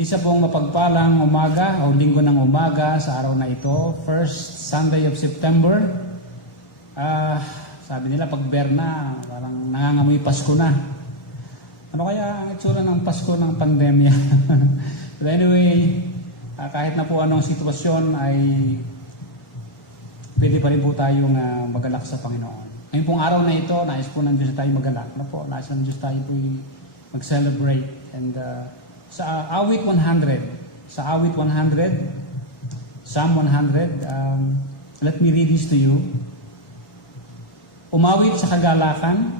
Isa pong mapagpalang umaga o linggo ng umaga sa araw na ito, first Sunday of September. Sabi nila pag Berna, parang nangangamoy Pasko na. Ano kaya ang itsura ng Pasko ng pandemya? But anyway, kahit na po anong sitwasyon ay pwede pa rin po tayong magalak sa Panginoon. Ngayon pong araw na ito, nais po ng Diyos tayo magalak. Nais ng Diyos tayo po mag-celebrate. And sa awit 100, Psalm 100, let me read this to you. Umawit sa kagalakan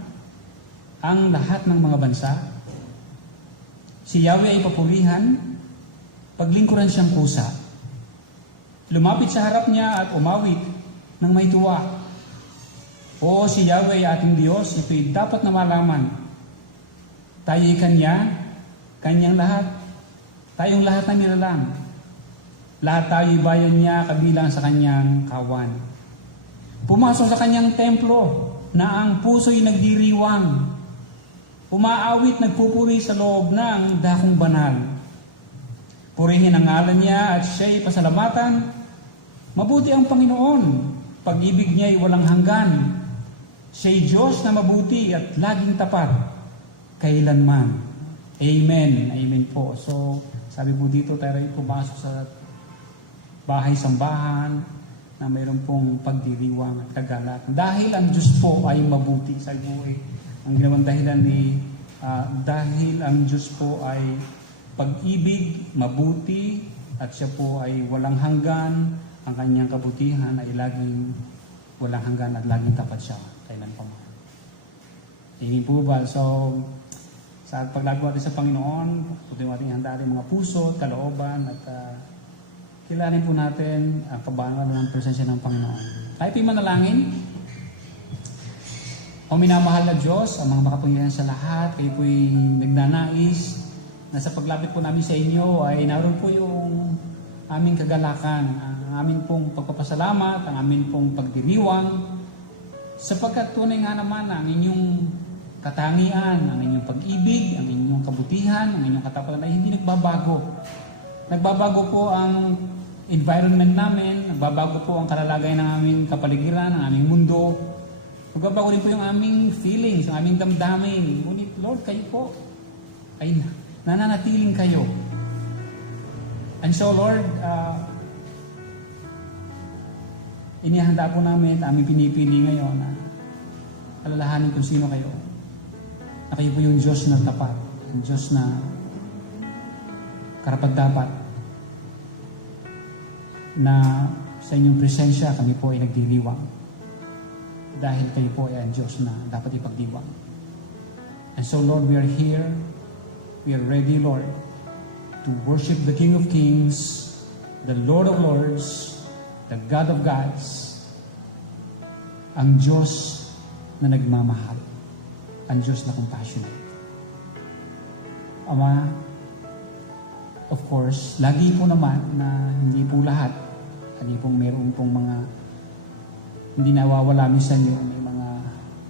ang lahat ng mga bansa. Si Yahweh ay papurihan, paglingkuran siyang kusa. Lumapit sa harap niya at umawit ng may tuwa. O si Yahweh ating Diyos, ito'y dapat na malaman. Tayo'y Kanyang lahat. Tayong lahat ng nilalang. Lahat tayo'y bayan niya kabilang sa Kanyang kawan. Pumasok sa Kanyang templo na ang puso'y nagdiriwang. Umaawit, nagpupuri sa loob ng dakong banal. Purihin ang ngalan niya at siya'y pasalamatan. Mabuti ang Panginoon. Pag-ibig niya'y walang hanggan. Siya'y Diyos na mabuti at laging tapat. Kailanman. Amen. Amen po. So, sabi po dito, tayo rin pumasok sa bahay-sambahan na mayroon pong pagdiriwang at kagalak. Dahil ang Diyos po ay mabuti. Sabi po ang ginawang dahilan dahil ang Diyos po ay pag-ibig, mabuti, at siya po ay walang hanggan. Ang kanyang kabutihan ay laging walang hanggan at laging tapat siya. Kailan pa man. Amen po ba? So, sa paglagawa natin sa Panginoon, tutuloy natin handa rin mga puso, kalooban, at kilalanin po natin ang kabangan ng presensya ng Panginoon. Tayo po'y manalangin. O minamahal na Diyos, ang mga makapangyarihan sa lahat, kayo po'y nagnanais na sa paglapit po namin sa inyo ay naroon po yung aming kagalakan, ang aming pong pagpapasalamat, ang aming pong pagdiriwang, sapagkat tunay nga naman ang inyong katangian, ang inyong pag-ibig, ang inyong kabutihan, ang inyong katapatan ay hindi nagbabago. Nagbabago po ang environment namin, nagbabago po ang kalalagayan ng aming kapaligiran, ng aming mundo. Nagbabago rin po yung aming feelings, ang aming damdamin. Ngunit Lord, kayo po ay nananatiling kayo. And so Lord, inihanda po namin, aming pinipili ngayon na alalahanin kung sino kayo. Na kayo po yung Diyos na tapat, ang Diyos na karapat-dapat, na sa inyong presensya kami po ay nagdiriwang. Dahil kayo po ay ang Diyos na dapat ipagdiwang. And so Lord, we are here, we are ready, Lord, to worship the King of Kings, the Lord of Lords, the God of Gods, ang Diyos na nagmamahal, ang Diyos na compassionate. Ama, of course, lagi po naman na hindi po lahat, lagi pong mayroon pong mga hindi nawawala minsan yung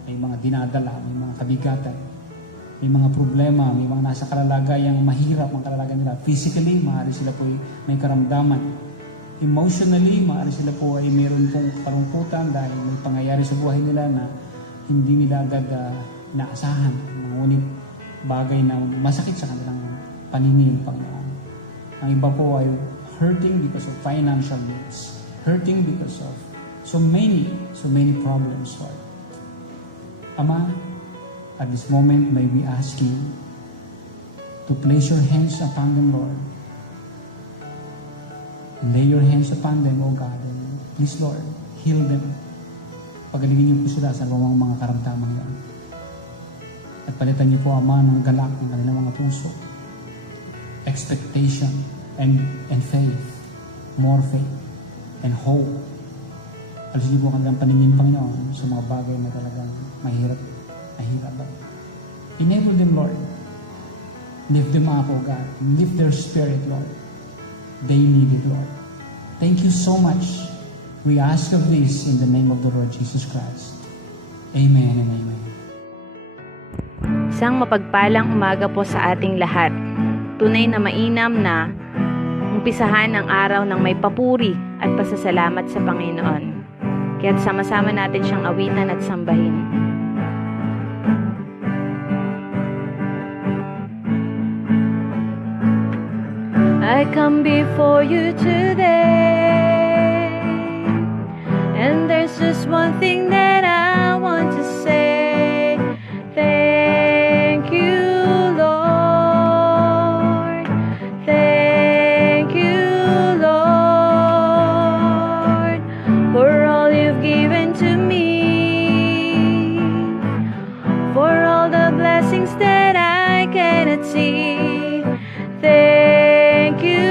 may mga dinadala, may mga kabigatan, may mga problema, may mga nasa kalalagayang mahirap ang kalalagayan nila. Physically, maaari sila po may karamdaman. Emotionally, maaari sila po ay mayroon pong kalungkutan dahil may pangyayari sa buhay nila na hindi nila agad naasahan. Ngunit bagay na masakit sa kanilang paningin, Panginoon. Ang iba po ay hurting because of financial needs. Hurting because of so many problems, Lord. Ama, at this moment, may we ask you to place your hands upon them, Lord. Lay your hands upon them, O God. And please, Lord, heal them. Pagalingin niyo po sila sa gawang mga karamdaman yan. At palitan niyo po, Ama, ng galak ng kanilang mga puso. Expectation and faith. More faith and hope. Alisin niyo po kanilang paningin, Panginoon, sa mga bagay na talagang mahirap. Enable them, Lord. Lift them up, O God. Lift their spirit, Lord. They need it, Lord. Thank you so much. We ask of this in the name of the Lord Jesus Christ. Amen and amen. Isang mapagpalang umaga po sa ating lahat. tunay na mainam na umpisahan ang araw ng may papuri at pasasalamat sa Panginoon. Kaya't sama-sama natin siyang awitan at sambahin. I come before you today, and there's just one thing that I want to say. Thank you, Lord. Thank you, Lord, for all you've given to me, for all the blessings that I cannot see. Thank you,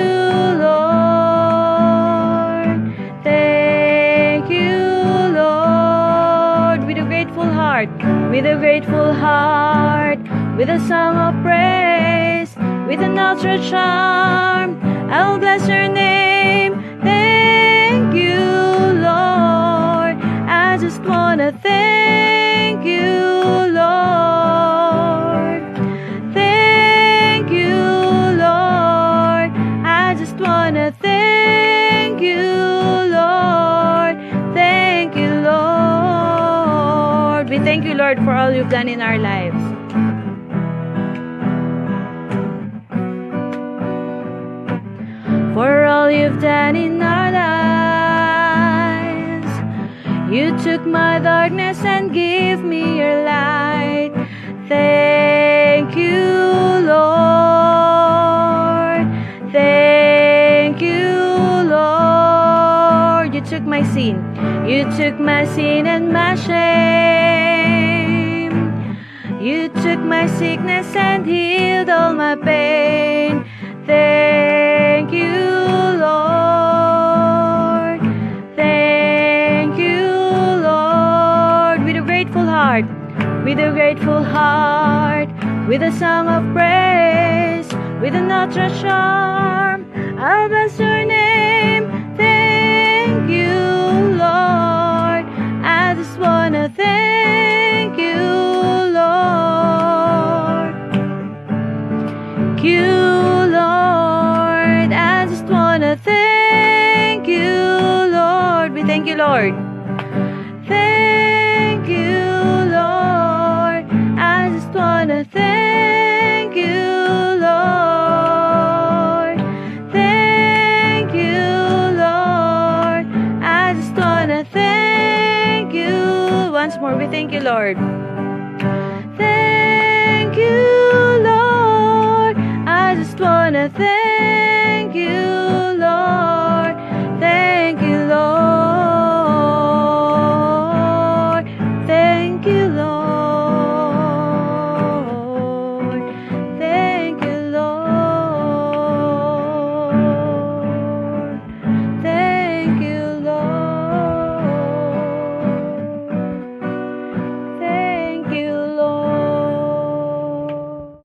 Lord. Thank you, Lord. With a grateful heart, with a grateful heart, with a song of praise, with an outstretched arm, I'll bless your name. Thank you, Lord. I just wanna thank you, Lord. Thank you, Lord. I just wanna thank you, Lord. Thank you, Lord. We thank you, Lord, for all you've done in our lives. For all you've done in our lives. You took my darkness and gave me your light. Thank you, Lord. Thank you, Lord. You took my sin. You took my sin and my shame. You took my sickness and healed all my pain. Thank you, Lord. Thank you, Lord. With a grateful heart, with a grateful heart, with a song of praise, with an outstretched arm, I'll bless your name. Thank you, Lord. I just wanna thank you, Lord. Thank you, Lord. I just wanna thank you, Lord. We thank you, Lord. Thank you, Lord. I just wanna thank you, Lord. Thank you, Lord. I just wanna thank you. Once more, we thank you, Lord. Thank you, Lord. I just wanna thank you, Lord. Thank you, Lord. Thank you, Lord. Thank you, Lord. Thank you, Lord. Thank you, Lord.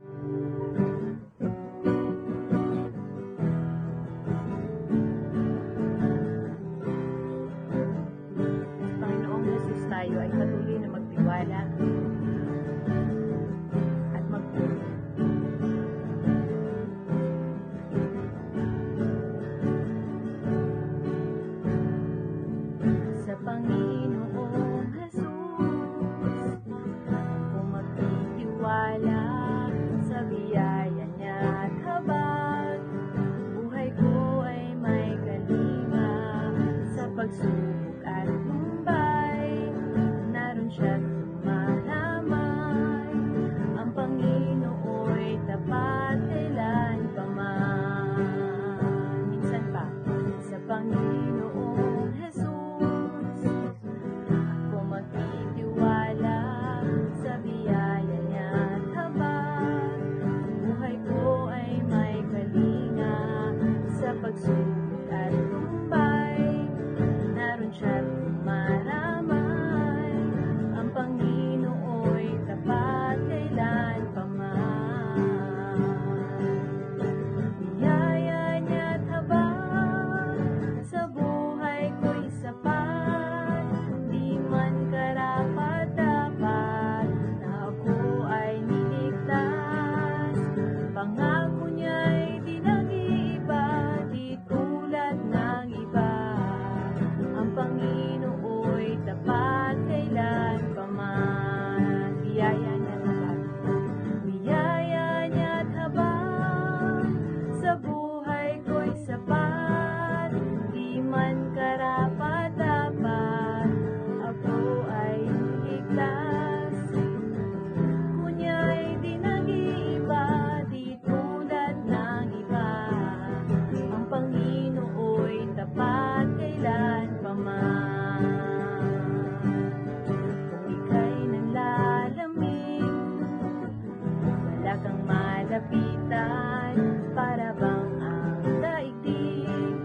para bang ang daigdig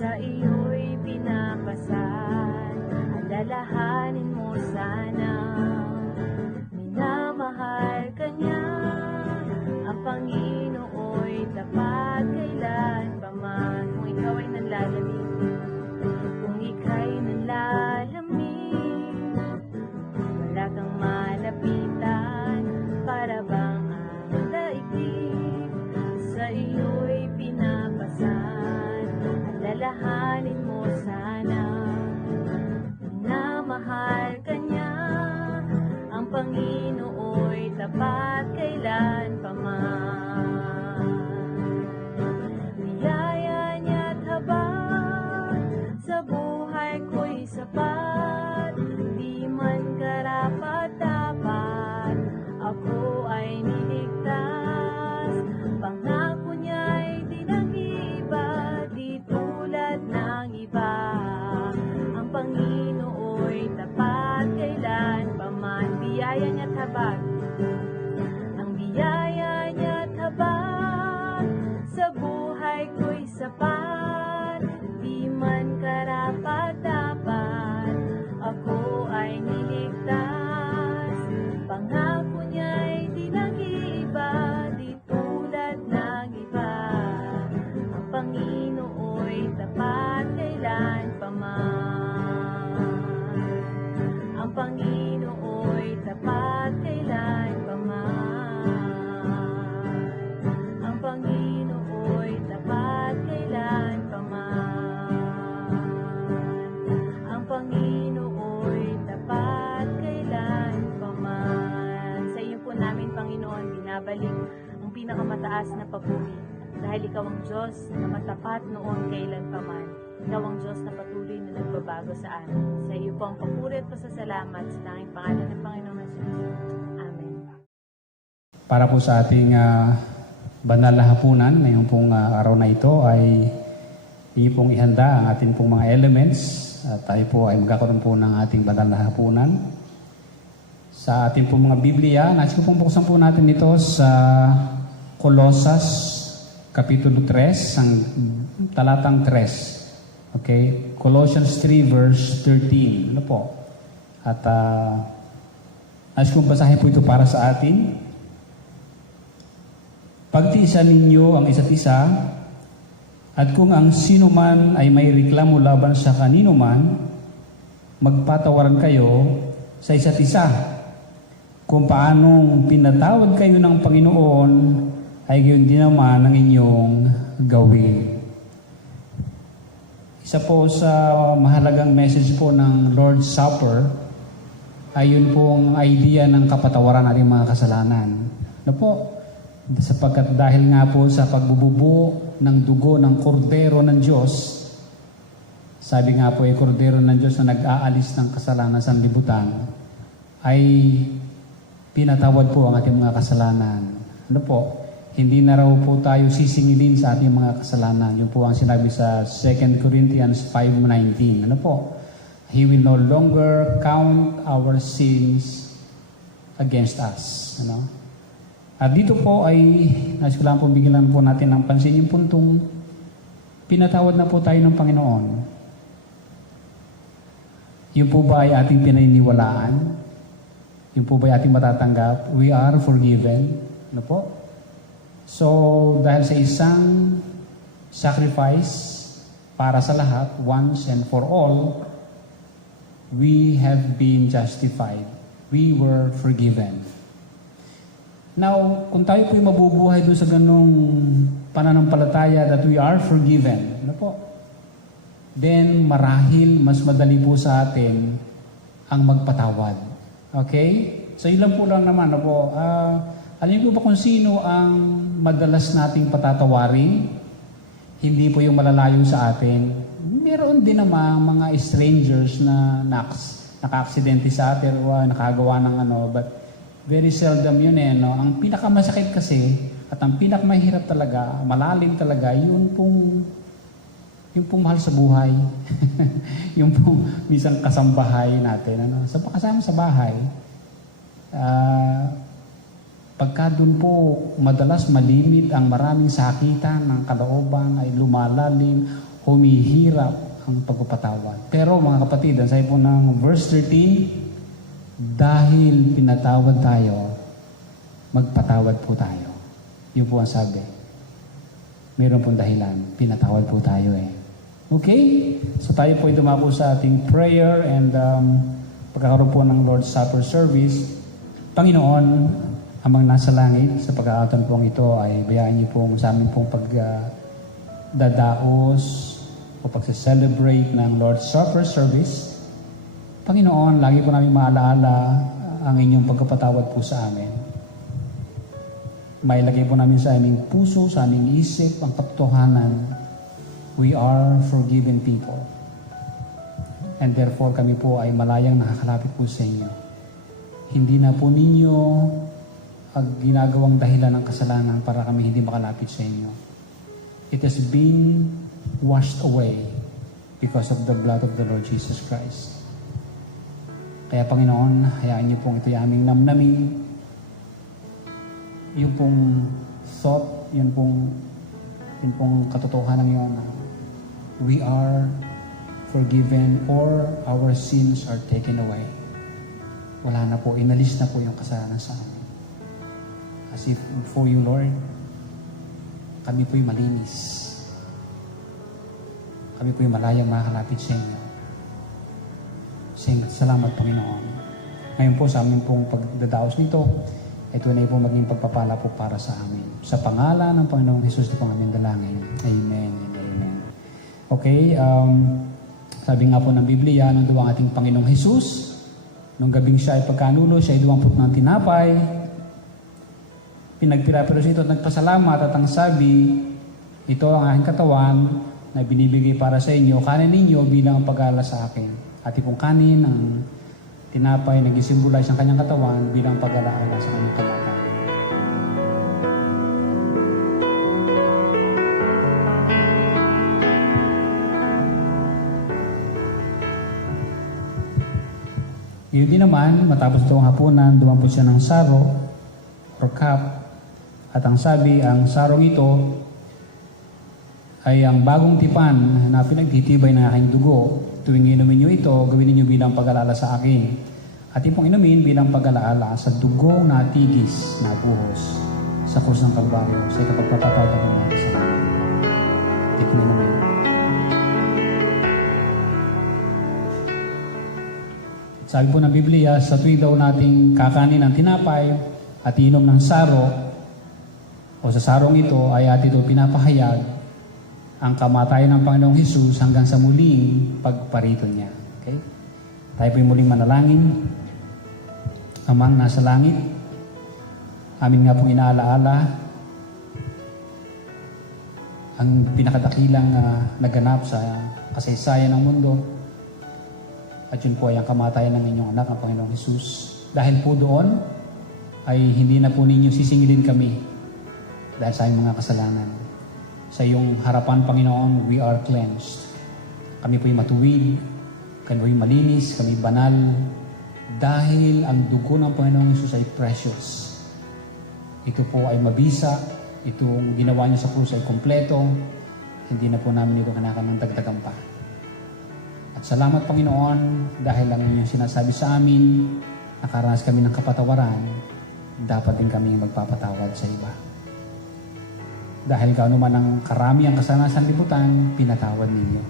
sa iyo'y pinapasad. Alalahanin mo sana, minamahal ka niya. Ang Panginoo'y tapat kailanpaman. Kung ikaw ay nanlalamig, kung ika'y nanlalamig, wala kang malapitan para bang ang daigdig sa iyo'y pinapasad. Alalahanin mo sana, minamahal ka niya. Ang Panginoo'y tapat kailanpaman. Biyaya niya't habag sa buhay ko'y sapat. Di man karapat-dapat, ako ay niligtas. Pangako niya'y di nag-iiba, di tulad ng iba. Ang Panginoo'y tapat kailanpaman. Biyaya niya't habag, ang biyaya niya't habag sa buhay ko'y sapat. Di man karapat-dapat, ako ay niligtas. Pangako niya'y di nag-iiba, di tulad ng iba. Ang Panginoo'y tapat kailanpaman. Ang Panginoo'y tapat kailanpaman. Ang Panginoo'y tapat kailanpaman. Ang Panginoo'y tapat kailanpaman. Sa iyo po namin, Panginoon, binabalik ang pinakamataas na papuri, dahil ikaw ang Diyos na matapat noon kailanpaman. Ikaw ang Diyos na patuloy na nagbabago sa amin. Sa iyo po ang papuri at pasasalamat sa tanging pangalan ng Panginoong Jesus. Amen. Para po sa ating banal na hapunan, ngayong pong araw na ito ay hindi pong ihanda ang ating pong mga elements at tayo po ay magkakaroon po ng ating banal na hapunan. Sa ating pong mga Biblia, nais ko pong buksan po natin ito sa Colosas, Kapitulo 3, ang talatang 3. Okay? Colossians 3 verse 13. Ano po? At nais kong basahin po ito para sa atin. Pagtiisan ninyo ang isa't isa, at kung ang sino man ay may reklamo laban sa kanino man, magpatawaran kayo sa isa't isa. Kung paanong pinatawad kayo ng Panginoon, ay gayon din naman ang inyong gawin. Isa po sa mahalagang message po ng Lord's Supper ay yun pong idea ng kapatawaran ating mga kasalanan. Ano po? Sapagkat dahil nga po sa pagbububo ng dugo ng kordero ng Diyos, sabi nga po ay kordero ng Diyos na nag-aalis ng kasalanan sa libutan, ay pinatawad po ang ating mga kasalanan. Ano po? Hindi na raw po tayo sisingilin sa ating mga kasalanan. Yun po ang sinabi sa 2 Corinthians 5:19. Ano po? He will no longer count our sins against us. Ano? At dito po ay, nais ko lang po bigyan po natin ng pansin yung puntong pinatawad na po tayo ng Panginoon. Yun po ba ay ating pinaniniwalaan? Yun po ba ay ating matatanggap? We are forgiven. Ano po? So, dahil sa isang sacrifice para sa lahat, once and for all, we have been justified. We were forgiven. Now, kung tayo po'y mabubuhay doon sa ganung pananampalataya that we are forgiven, ano po? Then, marahil mas madali po sa atin ang magpatawad. Okay? So, ilan po lang naman, ano po? Alam niyo po ba kung sino ang madalas nating patatawarin? Hindi po yung malalayo sa atin. Meron din naman mga strangers na naka-aksidente sa atin o nakagawa ng ano, but very seldom yun eh. No? Ang pinakamasakit kasi at ang pinakamahirap talaga, malalim talaga, yung pong mahal sa buhay. Yung pong minsan kasambahay natin. Ano? Kasama sa bahay. Pagka doon po madalas malimit ang maraming sakitan ng kalooban ay lumalalim, humihirap ang pagpapatawad. Pero mga kapatid, ang sabi po ng verse 13, dahil pinatawad tayo, magpatawad po tayo. Yun po ang sabi. Mayroon pong dahilan, pinatawad po tayo eh. Okay? So tayo po ay dumako sa ating prayer and pagkakaroon po ng Lord's Supper service. Panginoon, amang nasa langit, sa pagkakataon pong ito ay bayaan niyo pong sa amin pong pagdadaos o pagse-celebrate ng Lord's Supper service. Panginoon, lagi po namin maalaala ang inyong pagkapatawad po sa amin. Mailagay po namin sa aming puso, sa aming isip, ang katotohanan. We are forgiven people. And therefore, kami po ay malayang nakakalapit po sa inyo. Hindi na po ninyo ginagawang dahilan ng kasalanan para kami hindi makalapit sa inyo. It has been washed away because of the blood of the Lord Jesus Christ. Kaya Panginoon, hayaan niyo pong ito'y aming namnamin. Yung pong thought, yun pong katotohanan yun. We are forgiven or our sins are taken away. Wala na po, inalis na po yung kasalanan sa amin. As if for you, Lord, kami po'y malinis. Kami po'y malayang makakalapit sa inyo. Salamat, Panginoon. Ngayon po sa amin pong pagdadaos nito, ito na po maging pagpapala po para sa amin. Sa pangalan ng Panginoong Jesus, ito po ang aming dalangin. Amen and amen. Okay, sabi nga po ng Biblia, nung daw ang ating Panginoong Jesus, nung gabing siya ay pagkanulo, siya ay dumampot ng tinapay, pinagpira-piro siya ito at nagpasalamat at ang sabi, ito ang aking katawan na binibigay para sa inyo, kanin ninyo bilang pag-alala sa akin. At pong kanin, ang tinapay, nag-symbolize ang kanyang katawan bilang pag-alaala sa kanyang kamatayan. Yun din naman, matapos itong hapunan, dumampot siya ng saro or cup. At ang sabi, ang sarong ito ay ang bagong tipan na pinagtitibay ng aking dugo. Tuwing inumin nyo ito, gawin niyo bilang pag-alala sa akin. At pong inumin bilang pag-alala sa dugong na tigis na buhos sa krus ng Kalbaryo sa ikapagpapatawad ng mga kasalanan. Tikman naman. Sabi po ng Biblia, sa tuwing daw nating kakanin ng tinapay at inom ng saro, o sa sarong ito ay atin ito pinapahayag ang kamatayan ng Panginoong Hesus hanggang sa muling pagparito niya. Okay? Tayo po muling manalangin. Amang nasa langit, amin nga pong inaalaala ang pinakadakilang naganap sa kasaysayan ng mundo. At yun po ay ang kamatayan ng inyong anak, ang Panginoong Hesus. Dahil po doon, ay hindi na po ninyo sisingilin kami dahil sa aming mga kasalanan. Sa iyong harapan, Panginoon, we are cleansed. Kami po'y matuwid, kami po'y malinis, kami banal, dahil ang dugo ng Panginoong Hesus ay precious. Ito po ay mabisa, itong ginawa niya sa krus ay kompleto, hindi na po namin ito kailangan dagdagan pa. At salamat, Panginoon, dahil ang inyong sinasabi sa amin, nakaranas kami ng kapatawaran, dapat din kami magpapatawad sa iba. Dahil gaano man ang karami ang kasalanan sa liputan, pinatawad ninyo.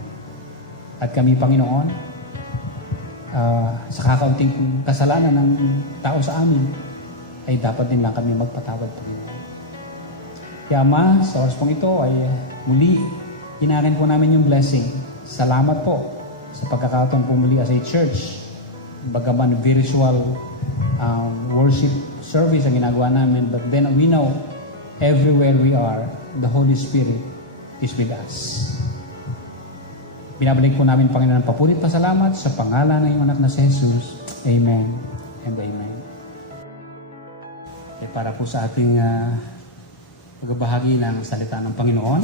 At kami, Panginoon, sa kakaunting kasalanan ng tao sa amin, ay dapat din lang kami magpatawad, Panginoon. Kaya Ama, sa oras pong ito ay muli, hinakin po namin yung blessing. Salamat po sa pagkakataon po muli as a church. Bagaman virtual worship service ang ginagawa namin, but then we know everywhere we are, the Holy Spirit is with us. Binabalik po namin, Panginoon, ng papulit pasalamat sa pangalan ng iyong anak na si Jesus. Amen and amen. Okay, para po sa ating pagbabahagi ng salita ng Panginoon,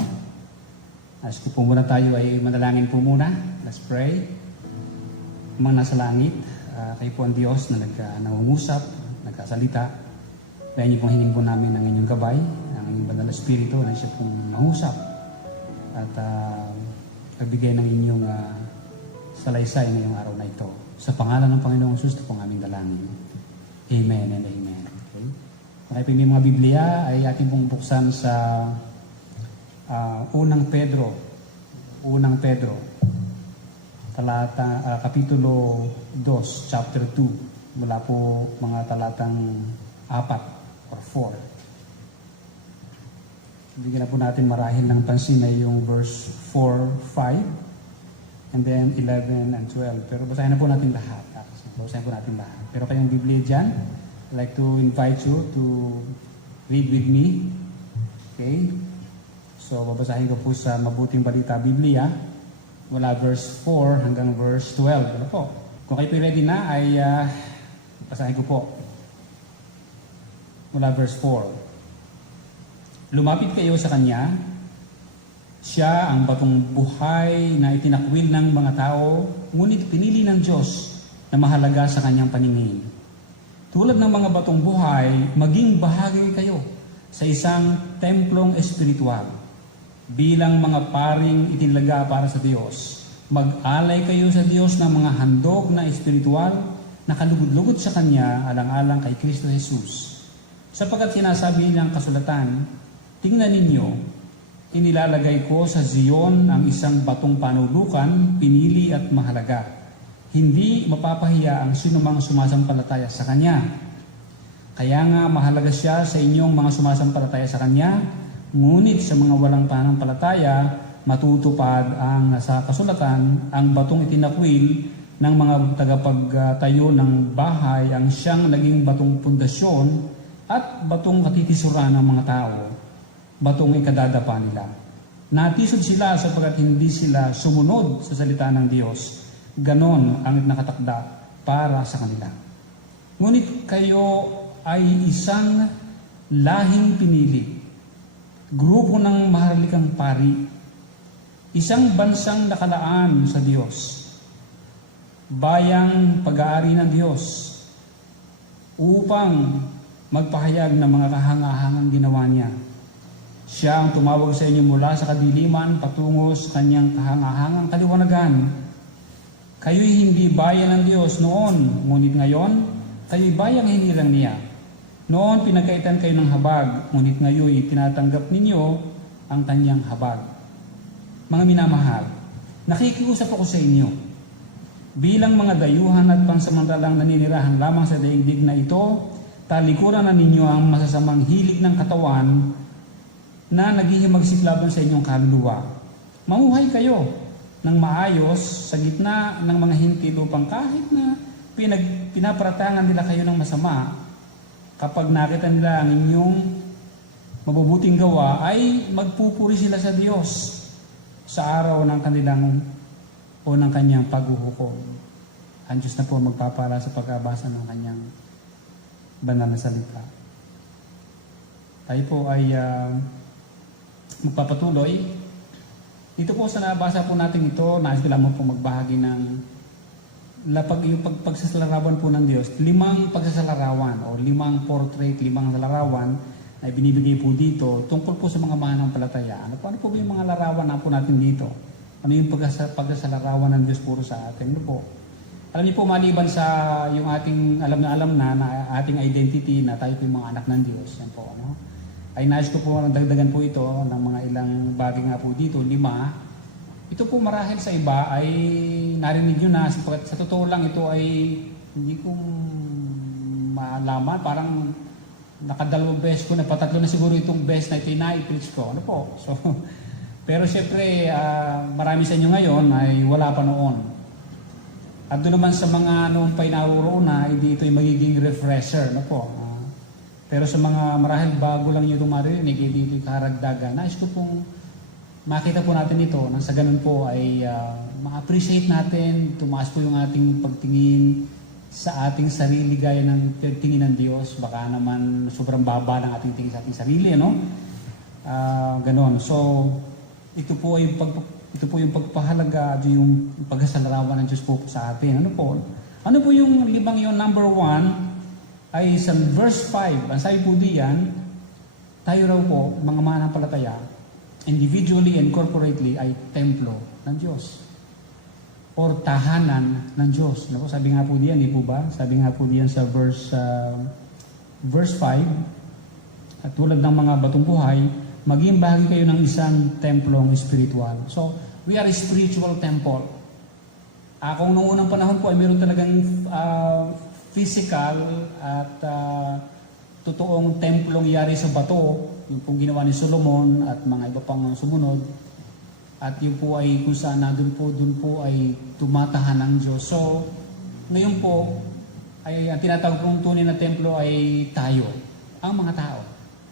as po muna tayo ay manalangin po muna. Let's pray. Mga nasa langit, kayo po ang Diyos na nangungusap, nagkasalita. Dahil niyo pong hingin po namin ang inyong gabay, ang inyong banal na Espiritu na siya pong mahusap at pagbigay ng inyong salaysay ngayong araw na ito. Sa pangalan ng Panginoong Jesus, ito pong aming dalangin. Amen and amen. Okay? Kung kayo may mga Biblia, ay ating pong buksan sa Unang Pedro, Kapitulo 2, chapter 2, mula po mga talatang 4 or 4. Bigyan na po natin marahil ng pansin na yung verse 4, 5, and then 11 and 12. Pero basahin na po natin lahat. Pero kayong Biblia dyan, I'd like to invite you to read with me. Okay? So, babasahin ko po sa Mabuting Balita Biblia, mula verse 4 hanggang verse 12. Ano po? Kung kayo ready na, ay basahin ko po. Mula verse 4. Lumapit kayo sa Kanya. Siya ang batong buhay na itinakwil ng mga tao, ngunit pinili ng Diyos na mahalaga sa Kanyang paningin. Tulad ng mga batong buhay, maging bahagi kayo sa isang templong espiritual. Bilang mga paring itinaga para sa Diyos, mag-alay kayo sa Diyos ng mga handog na espiritual na kalugod-lugod sa Kanya alang-alang kay Kristo Jesus. Sapagkat sinasabi ng kasulatan, tingnan ninyo, inilalagay ko sa Zion ang isang batong panulukan, pinili at mahalaga. Hindi mapapahiya ang sinumang sumasampalataya sa Kanya. Kaya nga mahalaga siya sa inyong mga sumasampalataya sa Kanya, ngunit sa mga walang pananampalataya, matutupad ang nasa kasulatan, ang batong itinakwil ng mga tagapagtayo ng bahay ang siyang naging batong pundasyon at batong katitisuran ng mga tao, batong ikadadapa nila. Natisod sila sapagkat hindi sila sumunod sa salita ng Diyos. Ganon ang nakatakda para sa kanila. Ngunit kayo ay isang lahing pinili, grupo ng maharlikang pari, isang bansang nakalaan sa Diyos, bayang pag-aari ng Diyos, upang magpahayag ng mga kahangahangang ginawa niya. Siya ang tumawag sa inyo mula sa kadiliman patungo sa Kanyang kahangahangang kaliwanagan. Kayo'y hindi bayan ng Diyos noon, ngunit ngayon, kayo'y bayang hinilang niya. Noon pinagkaitan kayo ng habag, ngunit ngayon tinatanggap ninyo ang Kanyang habag. Mga minamahal, nakikiusap ako sa inyo. Bilang mga dayuhan at pansamantalang naninirahan lamang sa daigdig na ito, talikuran na ninyo ang masasamang hilig ng katawan na naghihimagsik laban sa inyong kaluluwa. Mamuhay kayo ng maayos sa gitna ng mga hintil upang kahit na pinaparatangan nila kayo ng masama, kapag nakita nila ang inyong mabubuting gawa, ay magpupuri sila sa Diyos sa araw ng ng Kanyang paghuhukom. Ang Diyos na po magpapala sa pagkabasa ng Kanyang banal na salita. Tayo po ay magpapatuloy. Dito po sa nabasa po natin ito, nais ko lamang po magbahagi ng yung pagsasalarawan po ng Diyos, 5 pagsasalarawan o 5 portrait, 5 larawan na binibigay po dito tungkol po sa mga mananampalataya. Ano po yung mga larawan na po natin dito? Ano yung pagsasalarawan ng Diyos puro sa atin? Ano po? Alam niyo po, maliban sa yung ating alam na ating identity na tayo po yung mga anak ng Diyos, yan po, ano? Ay nais ko po dagdagan po ito ng mga ilang bagay nga po dito, 5. Ito po marahil sa iba ay narinig nyo na, sa totoo lang ito ay hindi ko malaman, parang nakadalawang beses ko, napatatlo na siguro itong best na ito na i-preach ko. Ano po? So, pero syempre, marami sa inyo ngayon ay wala pa noon. At doon naman sa mga noong pa inaroon na, hindi ito yung magiging refresher. Ano po? Pero sa mga marahil bago lang nyo itong marinig, hindi ito yung karagdagan. Nais ko pong makita po natin ito, nang sa ganun po ay ma-appreciate natin, tumaas po yung ating pagtingin sa ating sarili gaya ng tingin ng Diyos. Baka naman sobrang baba ng ating tingin sa ating sarili, ano? Ganon. So, ito po yung pagpahalaga at yung pagkasalarawan ng Diyos po sa atin. Ano po? Ano po yung 5 yun? Number 1, ay sa verse 5, ang sabi po diyan, tayo raw po, mga mananampalataya, individually and corporately ay templo ng Diyos. Or tahanan ng Diyos. Naku, sabi nga po diyan, di po ba? Sabi nga po diyan sa verse 5, at tulad ng mga batong buhay, maging bahagi kayo ng isang templong spiritual. So, we are a spiritual temple. Kung noong unang panahon po ay meron talagang physical at totoong templong yari sa bato, yung pong ginawa ni Solomon at mga iba pang sumunod, at yun po ay kung saan na doon po ay tumatahan ng Diyos. So, ngayon po, ay ang tinatawag kong tunay na templo ay tayo, ang mga tao.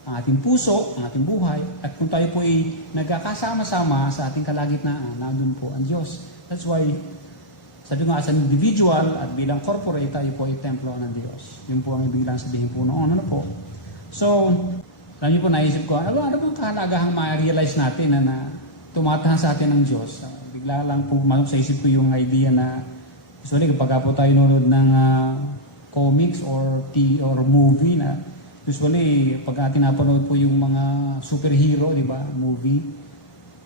Ang ating puso, ang ating buhay, at kung tayo po ay nagkakasama-sama sa ating kalagitnaan, nandun po ang Diyos. That's why, sabi nga, as an individual at bilang corporate, tayo po ay templo ng Diyos. Yun po ang ibig lang sabihin po noon. Ano po? So, alam niyo po, naisip ko, ano bang kahalagahang ma-realize natin na tumatahan sa atin ng Diyos? Bigla lang po manok sa isip ko yung idea na usually kapag po tayo nanonood ng comics or movie na usually pag atin napanood po yung mga superhero, di ba, movie,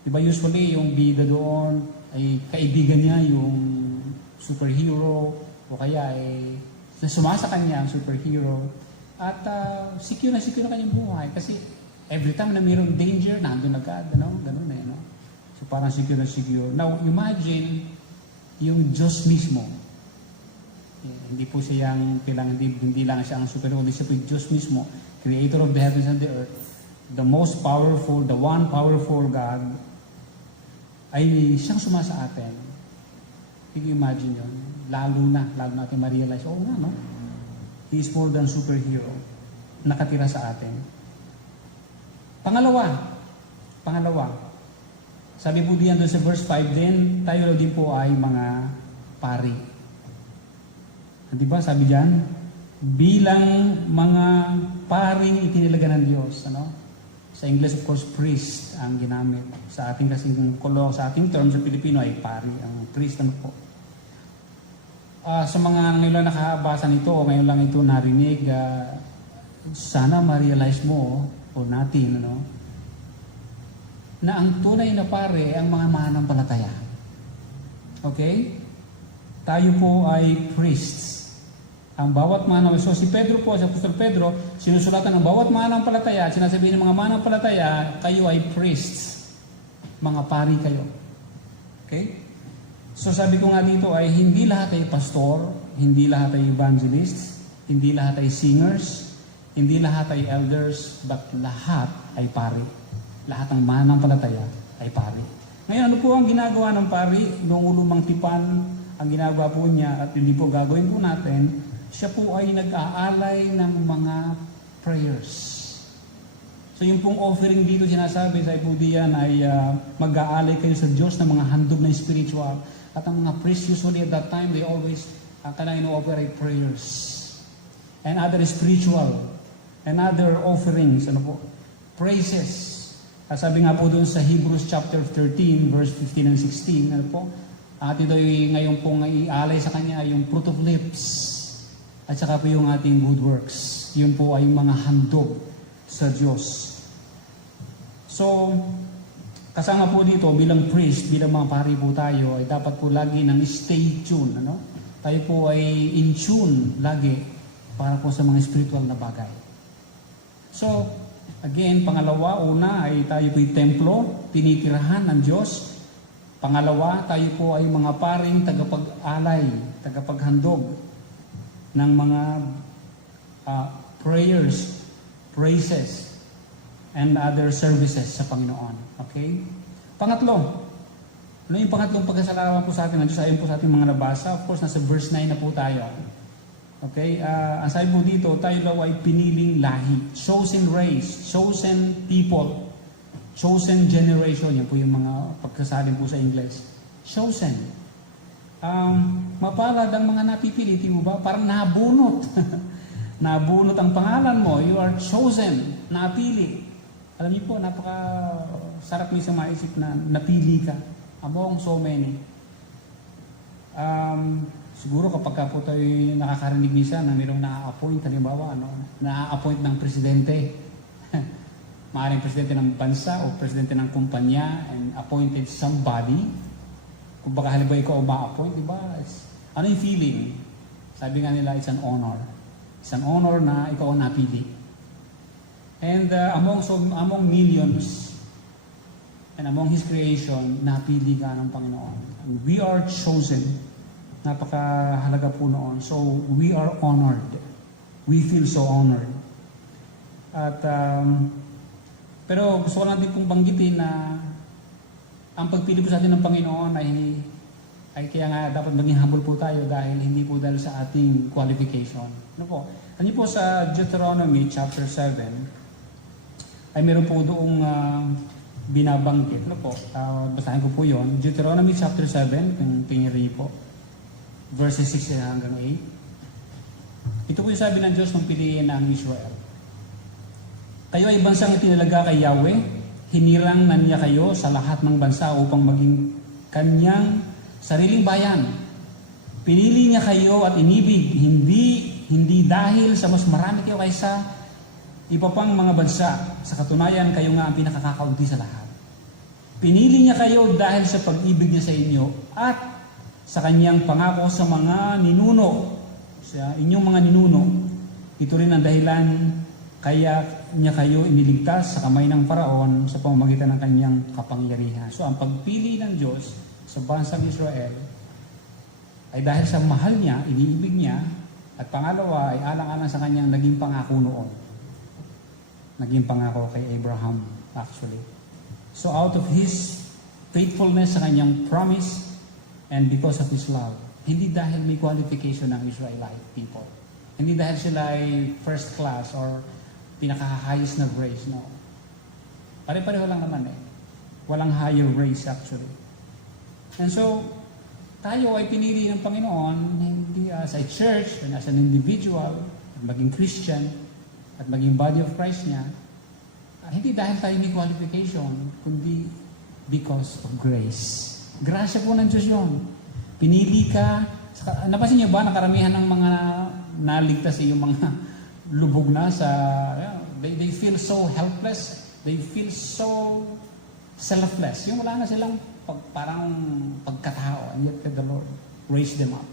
di ba usually yung bida doon ay kaibigan niya yung superhero o kaya ay sumasa kanya ang superhero at secure na kanyang buhay kasi every time na mayroong danger, nandun agad, ganun eh, no? So parang secure na secure. Now, imagine yung Diyos mismo. Hindi po siya hindi lang siya ang superhero, hindi siya po yung Diyos mismo, creator of the heavens and the earth, the most powerful, the one powerful God, ay siyang sumasa atin. Can you imagine yun? Lalo natin ma-realize, nga, no? He is more than superhero. Nakatira sa atin. Pangalawa, sabi po diyan doon sa verse 5 din, tayo din po ay mga pari. Di ba sabi diyan, bilang mga paring itinilaga ng Diyos, ano? Sa English, of course, priest ang ginamit. Sa ating sa ating term sa Pilipino ay pari, ang priest, ano po. Sa mga ngayon lang nakabasa nito, ngayon lang ito narinig, sana ma-realize mo o natin, ano, na ang tunay na pare ang mga mananampalataya. Okay? Tayo po ay priests. Ang bawat mananampalataya, so si Pedro po, sa Apostol Pedro, sinusulatan ng bawat mananampalataya at sinasabihin ng mga mananampalataya, kayo ay priests. Mga pari kayo. Okay? So sabi ko nga dito ay hindi lahat ay pastor, hindi lahat ay evangelists, hindi lahat ay singers, hindi lahat ay elders, but lahat ay pari. Lahat ng mananampalataya ay pari. Ngayon, ano po ang ginagawa ng pari? Noong ulumang tipan, ang ginagawa po niya at hindi po gagawin po natin, siya po ay nag-aalay ng mga prayers. So yung pong offering dito sinasabi sa po diyan ay mag-aalay kayo sa Diyos ng mga handog na spiritual. At ang mga priests usually at that time, they always offer prayers. And other spiritual, and other offerings, praises. Sabi nga po doon sa Hebrews chapter 13, verse 15 and 16, at ito ngayon pong ialay sa Kanya yung fruit of lips, at saka po yung ating good works. Yun po ay mga handog sa Diyos. So, kasama po dito, bilang priest, bilang mga pari po tayo, ay dapat po lagi nang stay tuned. Tayo po ay in tune lagi para po sa mga spiritual na bagay. So, again, una ay tayo po'y templo, tinitirahan ng Diyos. Pangalawa, tayo po ay mga paring tagapag-alay, tagapaghandog ng mga prayers, praises, and other services sa Panginoon. Okay? Pangatlo, ano yung pangatlong pagkasalawan po sa atin ng Diyos? Ayon po sa ating mga nabasa. Of course, nasa verse 9 na po tayo. Okay, ang sabi po dito, tayo daw ay piniling lahi, chosen race, chosen people, chosen generation. Yan po yung mga pagkasalin po sa English. Chosen. Mapalad ang mga napipili, di mo ba? Parang nabunot. Nabunot ang pangalan mo. You are chosen, napili. Alam niyo po, napaka-sarap niyo sa maisip na napili ka. Among so many. Siguro kapag ka po tayo nakakarinig minsan na mayroong na-appoint, halimbawa, na-appoint ng presidente, maaaring presidente ng bansa o presidente ng kumpanya and appointed somebody, kung baka halimbawa ikaw ma-appoint, di ba? Ano yung feeling? Sabi nga nila, it's an honor. It's an honor na ikaw ang napili. And among millions and among His creation, napili ka ng Panginoon. And we are chosen. Napakahalaga po noon. So, we are honored. We feel so honored. At, pero gusto ko lang din pong banggitin na ang pagpili po sa atin ng Panginoon ay kaya nga dapat maging humble po tayo dahil hindi po dahil sa ating qualification. Ano po? Ano po sa Deuteronomy chapter 7 ay meron po doong binabanggit. Ano po? Basahin ko po yon. Deuteronomy chapter 7, kung piniri po. Verses 6 hanggang 8. Ito po yung sabi ng Diyos kung piliin ang Israel. Kayo ay bansang itinalaga kay Yahweh, hinirang na niya kayo sa lahat ng bansa upang maging kanyang sariling bayan. Pinili niya kayo at inibig, hindi dahil sa mas marami kayo kaysa iba pang mga bansa. Sa katunayan, kayo nga ang pinakakakaunti sa lahat. Pinili niya kayo dahil sa pag-ibig niya sa inyo at sa kanyang pangako sa mga ninuno, sa inyong mga ninuno. Ito rin ang dahilan kaya niya kayo iniligtas sa kamay ng Paraon sa pamamagitan ng kanyang kapangyarihan. So ang pagpili ng Diyos sa bansang Israel ay dahil sa mahal niya, iniibig niya, at pangalawa ay alang-alang sa kanyang naging pangako noon. Naging pangako kay Abraham actually. So out of His faithfulness sa kanyang promise and because of His love, hindi dahil may qualification ng Israelite people. Hindi dahil sila ay first class or pinaka-highest na grace, no. Pare-pareho lang naman eh. Walang higher grace actually. And so, tayo ay pinili ng Panginoon, hindi as a church and as an individual, at maging Christian, at maging body of Christ niya, hindi dahil tayo may qualification, kundi because of grace. Grasya po ng Diyos yun. Pinili ka, napansin niyo ba na karamihan ng mga naligtas yung mga lubog na sa, they feel so helpless, they feel so selfless. Yung wala na silang parang pagkatao, and yet the Lord raised them up.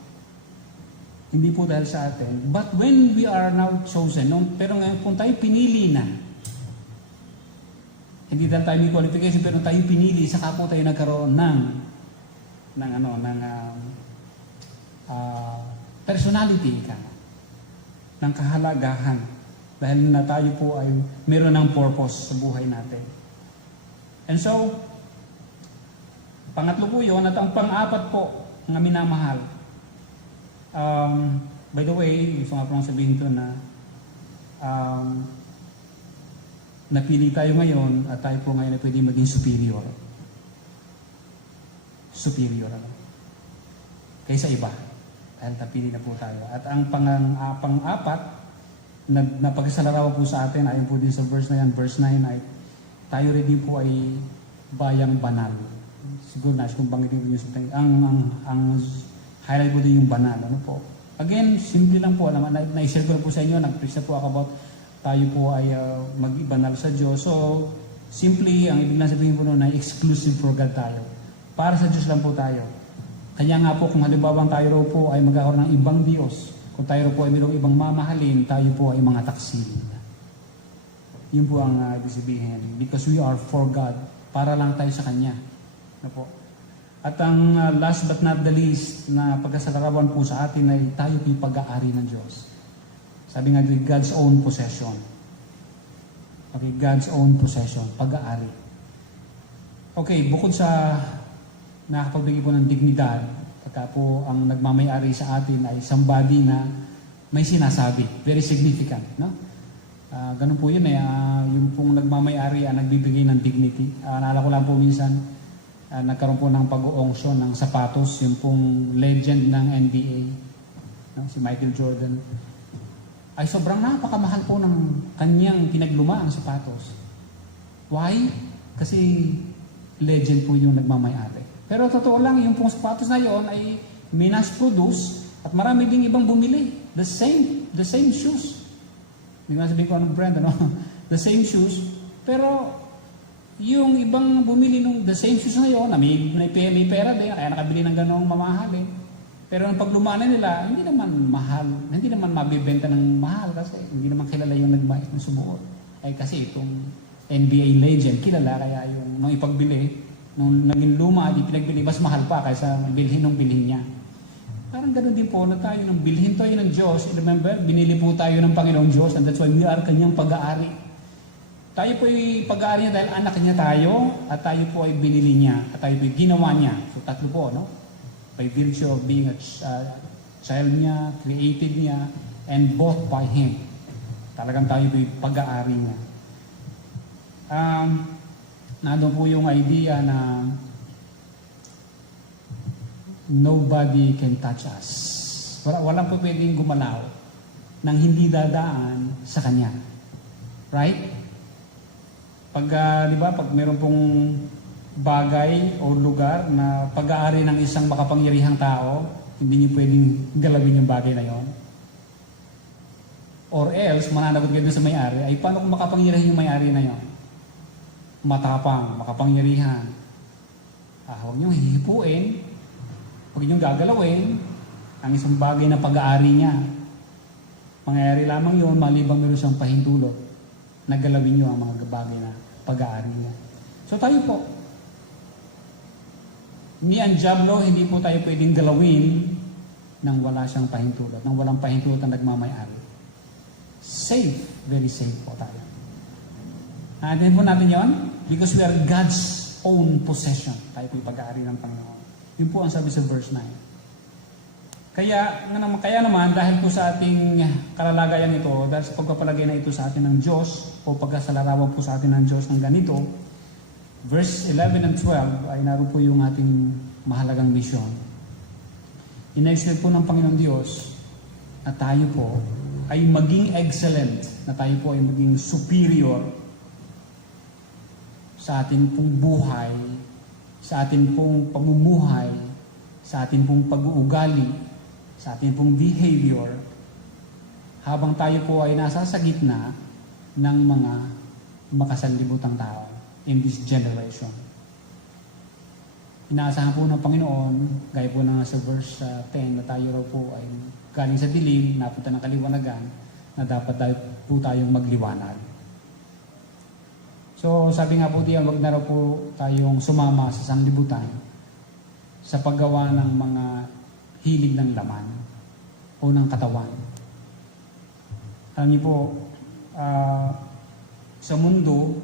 Hindi po dahil sa atin. But when we are now chosen, pero ngayon kung tayo pinili na, hindi dahil tayo may qualification, pero tayo pinili, saka po tayo nagkaroon ng personality ka, ng kahalagahan, dahil na tayo po ay meron ng purpose sa buhay natin. And so, pangatlo po yun, at ang pang-apat po, nga minamahal. By the way, gusto nga po lang sabihin ito na napili tayo ngayon at tayo po ngayon ay pwede maging superior. Superior. Kaysa iba. Dahil napili na po tayo. At ang pang-apat, na pagkasalarawan po sa atin, ayon po din sa verse na yan, verse 9, ay tayo rin din po ay bayang banal. Siguro na, kung banggitin ko yung something, ang highlight po din yung banal. Ano po? Again, simple lang po. Na-share ko po sa inyo, nag-preach na po ako about tayo po ay mag-ibanal sa Diyos. So, simply, ang ibig na sabihin po noon ay exclusive for God tayo. Para sa Diyos lang po tayo. Kanya nga po, kung halimbawa tayo raw po ay magkakaroon ng ibang Diyos, kung tayo raw po ay mayroong ibang mamahalin, tayo po ay mga taksil. Yun po ang ibig sabihin. Because we are for God. Para lang tayo sa Kanya. Ano po? At ang last but not the least na pagkasalarawan po sa atin ay tayo po'y pag-aari ng Diyos. Sabi nga dito, God's own possession. Okay, God's own possession. Pag-aari. Okay, bukod sa nakapagbigay po ng dignidad, pagka po ang nagmamayari sa atin ay somebody na may sinasabi. Very significant. No? Ganun po yun eh. Yung pong nagmamayari ang nagbibigay ng dignity. Naalala ko lang po minsan, nagkaroon po ng pag-auction ng sapatos, yung pong legend ng NBA, no? Si Michael Jordan. Ay sobrang napakamahal po ng kanyang pinaglumaang sapatos. Why? Kasi legend po yung nagmamayari. Pero totoo lang, yung pong sapatos na yon ay minas-produce At marami ding ibang bumili. The same shoes. Hindi ko na sabihin ko anong brand, ano? The same shoes. Pero, yung ibang bumili nung the same shoes ngayon, na may pera din, kaya nakabili ng ganong mamahal. Pero nung paglumaan nila, hindi naman mahal, hindi naman mabibenta ng mahal kasi hindi naman kilala yung nagbayad ng sumuot. Ay kasi itong NBA legend, kilala, kaya yung nung ipagbili, nung naging luma, di pinagbili, mas mahal pa kaysa bilhin ng bilhin niya. Parang ganoon din po na tayo, nung bilhin tayo ng Diyos, remember, binili po tayo ng Panginoong Diyos, and that's why we are kanyang pag-aari. Tayo po ay pag-aari niya dahil anak niya tayo, at tayo po ay binili niya, at tayo po ay ginawa niya. So tatlo po, no? By virtue of being a child niya, created niya, and bought by Him. Talagang tayo po ay pag-aari niya. Nandun po yung idea na nobody can touch us. Walang po pwedeng gumalaw nang hindi dadaan sa Kanya. Right? Pag, di ba, pag meron pong bagay o lugar na pag-aari ng isang makapangyarihang tao, hindi niyo pwedeng galawin yung bagay na yon. Or else, mananagot kayo sa may-ari, ay paano kung makapangyarihan yung may-ari na yon? Matapang, makapangyarihan. Huwag niyong hihipuin, huwag niyong gagalawin ang isang bagay na pag-aari niya. Mangyayari lamang yun, malibang meron siyang pahintulot na galawin niyo ang mga bagay na pag-aari niya. So tayo po, ni ang Diablo, hindi po tayo pwedeng galawin nang wala siyang pahintulot, nang walang pahintulot na nagmamayari. Safe, very safe po tayo. Natin po natin yon because we are God's own possession. Tayo po yung pag-aari ng Panginoon. Yun po ang sabi sa verse 9. Kaya naman, dahil po sa ating kalalagayan ito, dahil sa pagpapalagay na ito sa atin ng Diyos, o pagkasalarawan po sa atin ng Diyos ng ganito, verse 11 and 12 ay naroon po yung ating mahalagang mission. In-expect po ng Panginoon Diyos na tayo po ay maging excellent, na tayo po ay maging superior sa atin pong buhay, sa atin pong pamumuhay, sa atin pong pag-uugali, sa atin pong behavior, habang tayo po ay nasa sa gitna ng mga makasanlibutang tao in this generation. Inaasahan po ng Panginoon, gaya po na sa verse 10, na tayo raw po ay galing sa dilim, napunta ng kaliwanagan, na dapat po tayong magliwanag. So, sabi nga po diyan, wag na raw po tayong sumama sa sanglibutan sa paggawa ng mga hilig ng laman o ng katawan. Alam niyo po, sa mundo,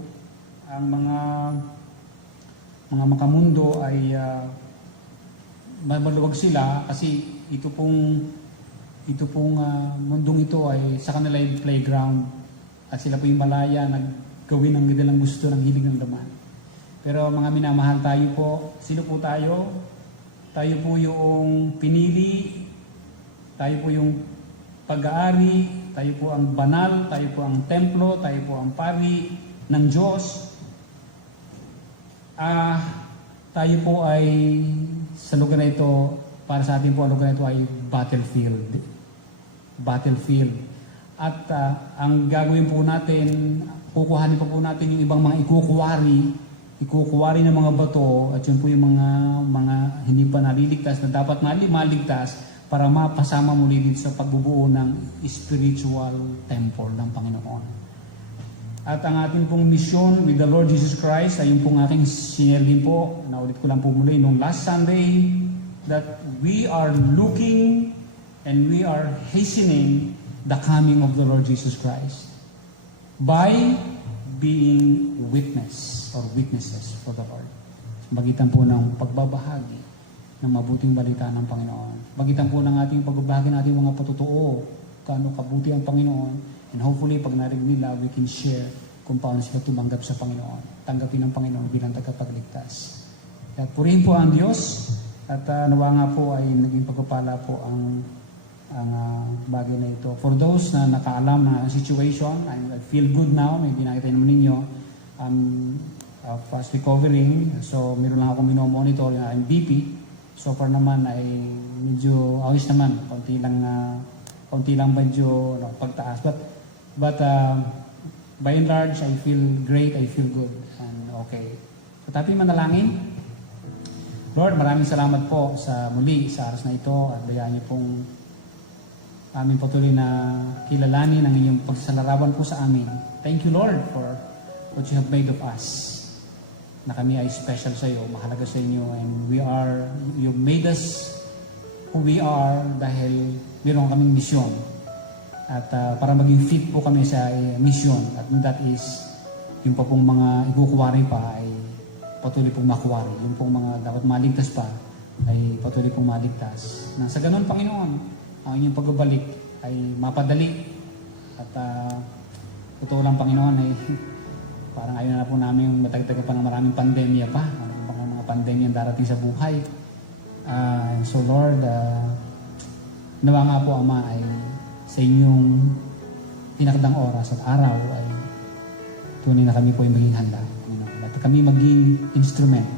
ang mga makamundo ay maluwag sila kasi ito pong mundong ito ay sa kanila yung playground at sila po yung malaya gawin ang nilang gusto ng hilig ng laman. Pero mga minamahal, tayo po, sino po tayo? Tayo po yung pinili, tayo po yung pag-aari, tayo po ang banal, tayo po ang templo, tayo po ang pari ng Diyos. Tayo po ay sa lugar na ito, para sa atin po ang lugar na ito ay battlefield. Battlefield. At ang gagawin po natin, kukuhanin pa po natin yung ibang mga ikukuwari ng mga bato, at yun po yung mga hindi pa naliligtas na dapat maligtas para mapasama muli dito sa pagbubuo ng spiritual temple ng Panginoon. At ang ating pong mission with the Lord Jesus Christ ay yung pong aking sinare din po, naulit ko lang po muli nung last Sunday, that we are looking and we are hastening the coming of the Lord Jesus Christ by being witnesses for the Lord. Magitan po ng pagbabahagi ng mabuting balita ng Panginoon. Magitan po ng ating pagbabahagi ng ating mga patotoo, kano kabuti ang Panginoon, and hopefully pag narinig nila, we can share kung paano sila tumanggap sa Panginoon. Tanggapin ng Panginoon bilang tagapagligtas. At purihin po ang Diyos, at nawa nga po ay naging pagpapala po ang bagay na ito. For those na nakaalam na situation, I feel good now. May ginakita naman ninyo. Fast recovering. So, meron lang akong minomonitor. I'm BP. so far naman ay medyo awis naman, konti lang medyo pagtaas. But by and large, I feel great, I feel good, and okay. So tayo manalangin. Lord, maraming salamat po sa muli sa oras na ito at bayaan niyo pong aming patuloy na kilalanin ang inyong pagsasalarawan po sa amin. Thank you, Lord, for what you have made of us. Na kami ay special sa iyo, mahalaga sa inyo, and you made us who we are dahil meron kaming misyon. At para maging fit po kami sa mission, at that is, yung pa pong mga ikukuwari pa ay patuloy pong makuwari. Yung pong mga dapat maligtas pa ay patuloy pong maligtas. Na sa ganun, Panginoon, ang inyong pagbabalik ay mapadali. At totoo lang, Panginoon, ay parang ayaw na po namin matagtaga pa ng maraming pandemya pa. Mga pandemya ang darating sa buhay. So Lord, nawa nga po, Ama, ay sa inyong tinakdang oras at araw ay tunay na kami po ay maging handa. At kami maging instrument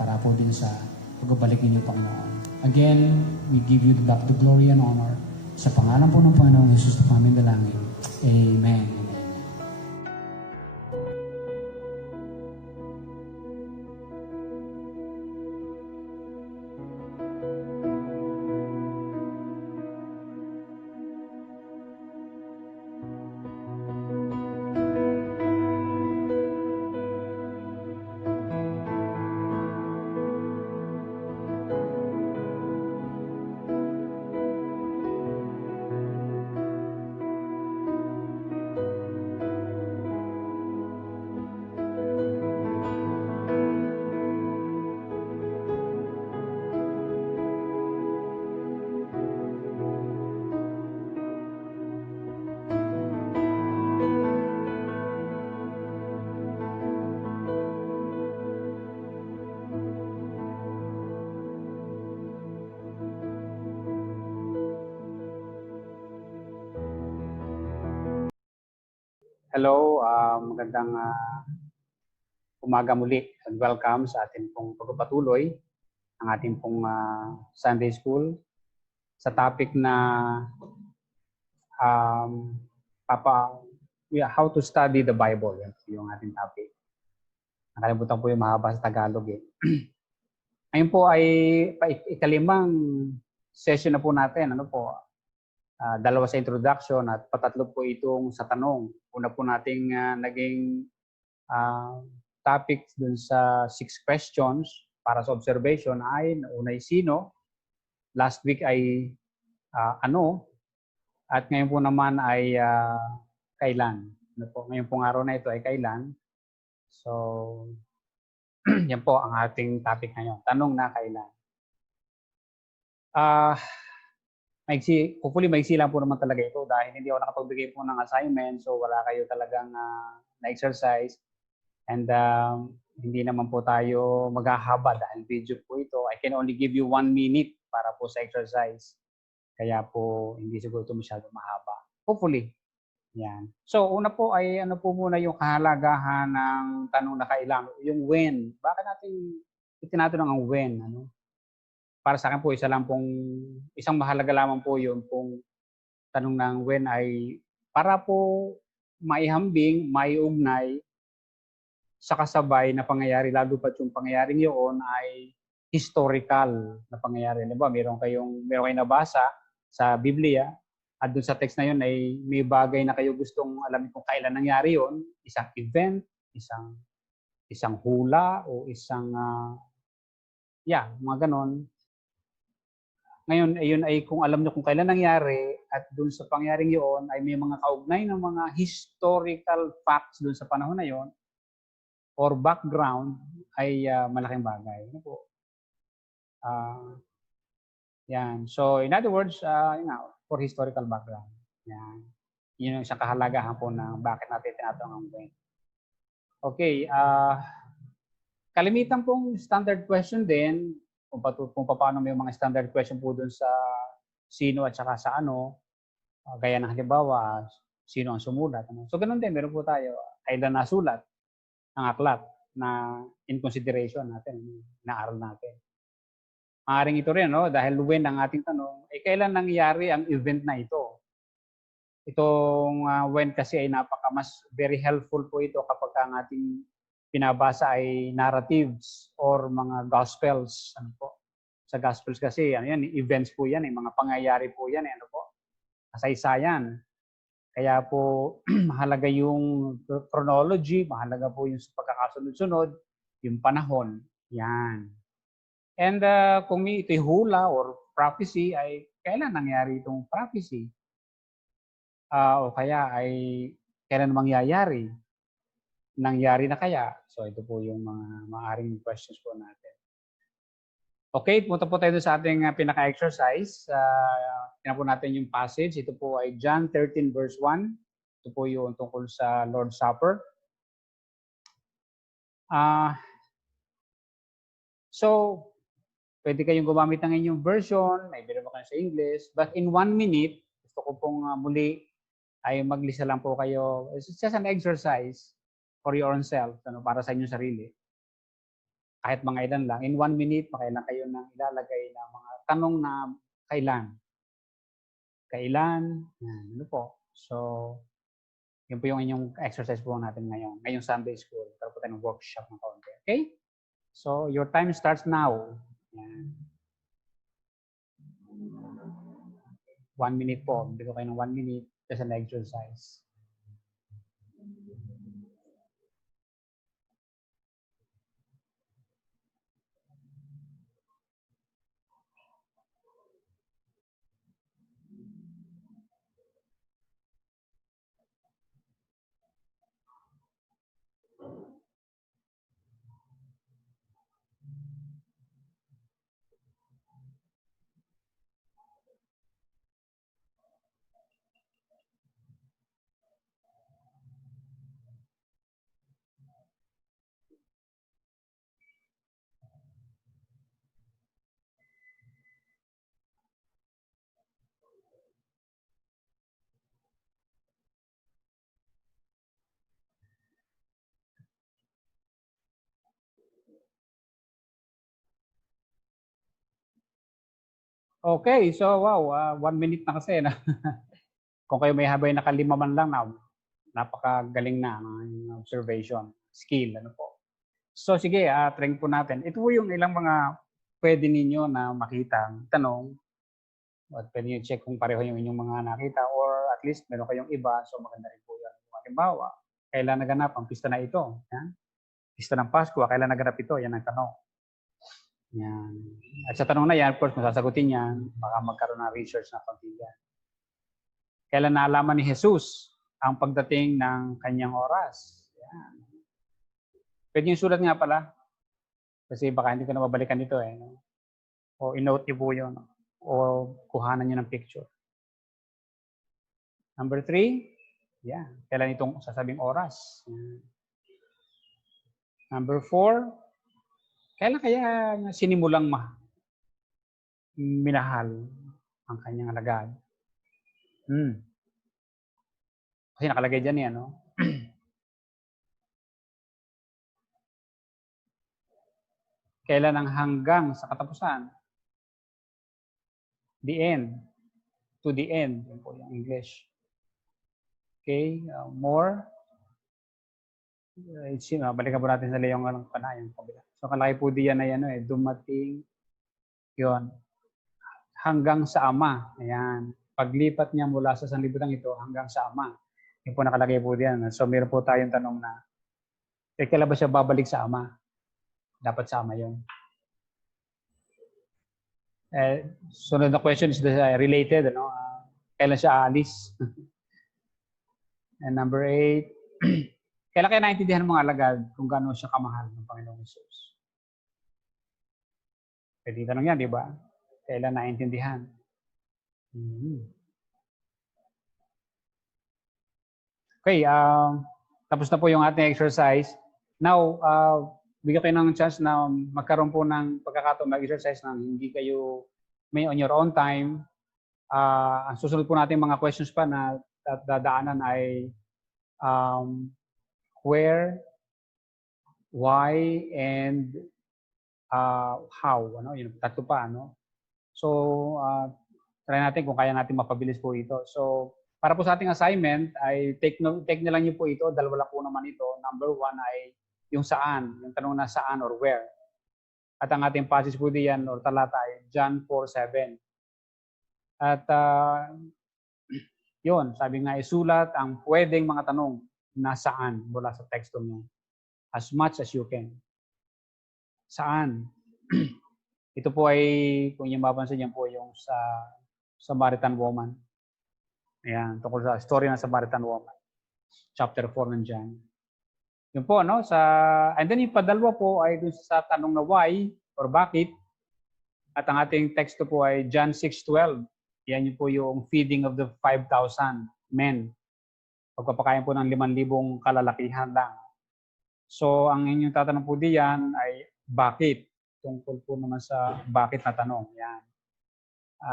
para po din sa pagbabalik ninyo, Panginoon. Again, we give you back the glory and honor. Sa pangalan po ng Panginoong Jesus na aming dalangin. Amen. Hello, magandang umaga muli and welcome sa ating pong pagpapatuloy ng ating pong Sunday School sa topic na how to study the Bible. Yan yung ating topic. Nakalimutan po yung mahaba sa Tagalog eh. Ngayon po ay ikalimang session na po natin. Ano po? Dalawa sa introduction at patatlo po itong sa tanong. Una po nating naging topics dun sa 6 questions para sa observation ay unay sino, last week ay ano, at ngayon po naman ay kailan. Ano po? Ngayon pong araw na ito ay kailan. So, yan po ang ating topic ngayon. Tanong na kailan. Hopefully maiksi lang po naman talaga ito dahil hindi ako nakapagbigay po ng assignment, so wala kayo talagang na-exercise, and hindi naman po tayo maghahaba dahil video po ito. I can only give you 1 minute para po sa exercise, kaya po hindi siguro ito masyado mahaba. Hopefully. Yan. So una po ay ano po muna yung kahalagahan ng tanong na kailan, yung when. Bakit natin itinatanong ang when? Ano? Para sa akin po, isang mahalaga lamang po yun pong tanong ng when ay para po maihambing, maiugnay sa kasabay na pangyayari, lalo pa yung pangyayaring yun ay historical na pangyayari. Diba? Meron kayong nabasa sa Biblia at dun sa text na yun ay may bagay na kayo gustong alamin kung kailan nangyari yun, isang event, isang hula o isang mga ganon. Ngayon, ayun ay kung alam nyo kung kailan nangyari at dun sa pangyaring yun ay may mga kaugnay ng mga historical facts dun sa panahon na yun or background ay malaking bagay. Ano po? Yan. So, in other words, for historical background. Yan. Yun yung isang kahalagahan po ng bakit natin tinatanong ang when. Okay. Kalimitan pong standard question din, kung paano may mga standard question po dun sa sino at saka sa ano, gaya ng halimbawa, sino ang sumulat. Ano? So, ganun din, meron po tayo, kailan nasulat ang aklat na in consideration natin, naaral natin. Maaring ito rin, no? Dahil when ang ating tanong, kailan nangyari ang event na ito? Itong when kasi ay mas very helpful po ito kapag ang ating pinabasa ay narratives or mga gospels. Ano po? Sa gospels kasi, ano yan, events po yan, mga pangyayari po yan, ano po? Kasaysayan. Kaya po, mahalaga yung chronology, mahalaga po yung pagkakasunod-sunod, yung panahon. Yan. And kung ito'y hula or prophecy, ay kailan nangyari itong prophecy? O kaya ay kailan mangyayari? Nangyari na kaya? So ito po yung mga maaring questions po natin. Okay, punta po tayo sa ating pinaka-exercise. Tingnan po natin yung passage. Ito po ay John 13 verse 1. Ito po yung tungkol sa Lord's Supper. So, pwede kayong gumamit ng inyong version. May biro kayo sa English. But in 1 minute, gusto ko pong muli ay maglista lang po kayo. It's just an exercise for your own self, para sa inyong sarili. Kahit mga ilan lang. In 1 minute, makailan kayo nang ilalagay ng mga tanong na kailan. Kailan. Yan, ano po. So, yun po yung inyong exercise po natin ngayon. Ngayong Sunday school. Pero po tayo ng workshop ng kaunti. Okay? So, your time starts now. Yan. 1 minute po. Bigyan ko kayo ng 1 minute. Just an exercise. Okay, so wow, 1 minute na kasi. Na. Kung kayo may habay nakalima man lang na, napakagaling na ng observation, skill, ano po. So sige, try po natin. Ito po yung ilang mga pwede ninyo na makita, tanong, at pwede nyo check kung pareho yung inyong mga nakita or at least meron kayong iba, so maganda rin po yan. Halimbawa, kailan naganap ang pista na ito? Yan? Pista ng Pasko, kailan naganap ito? Yan ang tanong. Yan. At sa tanong na yan, of course, kung sasagutin yan, baka magkaroon ng research na pagbigan. Kailan naalaman ni Jesus ang pagdating ng kanyang oras? Yan. Pwede yung sulat nga pala. Kasi baka hindi ko na babalikan dito eh. No? O in-note niyo po yun. O kuhanan niyo ng picture. Number 3, yan. Kailan itong sasabing oras? Yan. Number 4, kailan kaya sinimulang minahal ang kanyang alagad? Kasi nakalagay dyan yan, no? Kailan ang hanggang sa katapusan? The end. To the end. Yan po yung English. Okay, more. Balikan po natin sa layong panayang kabila. So, kalaki po diyan na yan, dumating yon hanggang sa Ama. Ayan. Paglipat niya mula sa sanlibutan ito hanggang sa Ama. Yan po nakalagay po diyan. So, meron po tayong tanong na, kailan ba siya babalik sa Ama? Dapat sa Ama yun. Sunod na question is related. Ano? Kailan siya aalis? And number 8, kailan kaya naintindihan ng mga alagad kung gaano siya kamahal ng Panginoong Jesus? Pwede tanong yan, di ba? Kailan naintindihan? Okay, tapos na po yung ating exercise. Now, bigyan kayo ng chance na magkaroon po ng pagkakataon mag-exercise nang hindi kayo may on your own time. Ang susunod po natin mga questions pa na dadaanan ay where, why, and how, ano, yun, tatlo pa, ano. So, try natin kung kaya natin mapabilis po ito. So, para po sa ating assignment, ay take na lang niyo po ito, dalawa lang po naman ito. Number 1 ay yung saan, yung tanong na saan or where. At ang ating passage po diyan or talata ay John 4:7. At yun, sabi nga isulat ang pwedeng mga tanong na saan mula sa teksto niyo. As much as you can. Saan? Ito po ay, kung yung mapansin niyo po, yung sa Samaritan woman. Ayan, tungkol sa story ng Samaritan woman. Chapter 4 ng John. Yun po, no? And then yung padalwa po ay dun sa tanong na why or bakit. At ang ating teksto po ay John 6:12. Yan yun po yung feeding of the 5,000 men. Pagpapakain po ng 5,000 kalalakihan lang. So, ang inyong tatanong po diyan ay bakit? Tungkol po naman sa bakit na tanong. Yan.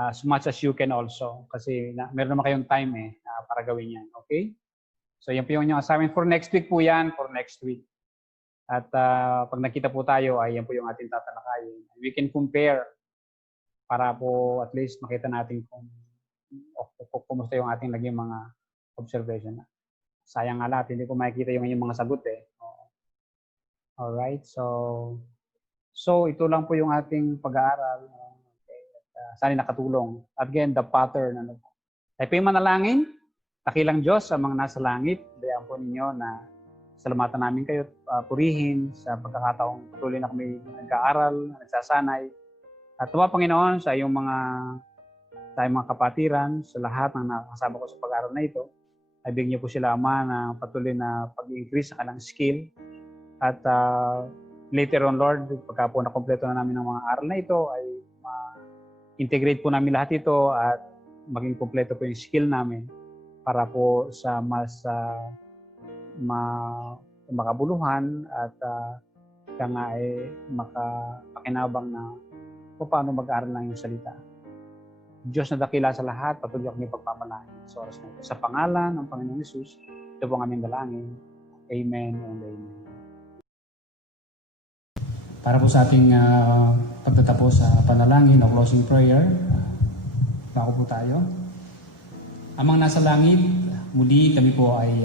As much as you can also. Kasi meron naman kayong time para gawin yan. Okay? So, yan po yung inyong assignment for next week po yan. For next week. At pag nakita po tayo, ay yan po yung ating tatalakayin. We can compare para po at least makita natin kung kumusta yung ating naging mga observation. Sayang nga lahat, hindi ko makikita yung inyong mga sagot Alright, so ito lang po yung ating pag-aaral. Okay. Sana nakatulong. At again, the pattern. Tayo po yung manalangin. Dakilang Diyos sa mga nasa langit. Dayan po ninyo na salamatan namin kayo purihin sa pagkakataong patuloy na kami nag-aaral, nagsasanay. At tuwa, Panginoon, sa iyong mga kapatiran, sa lahat ng nakasama ko sa pag-aaral na ito, ay bigyan niyo po sila, Ama, na patuloy na pag-increase sa kanilang skill. At later on, Lord, pagka po nakompleto na namin ang mga aral na ito, ay ma-integrate po namin lahat ito at maging kompleto po yung skill namin para po sa mas makabuluhan at nga ay makapakinabang na paano mag-aaral ng iyong salita. Diyos na dakila sa lahat, patuloy kami pagpapalain sa oras na ito. Sa pangalan ng Panginoong Hesus, ito po ang aming dalangin. Amen and amen. Para po sa ating pagtatapos sa panalangin o closing prayer, bako po tayo. Amang nasa langit, muli kami po ay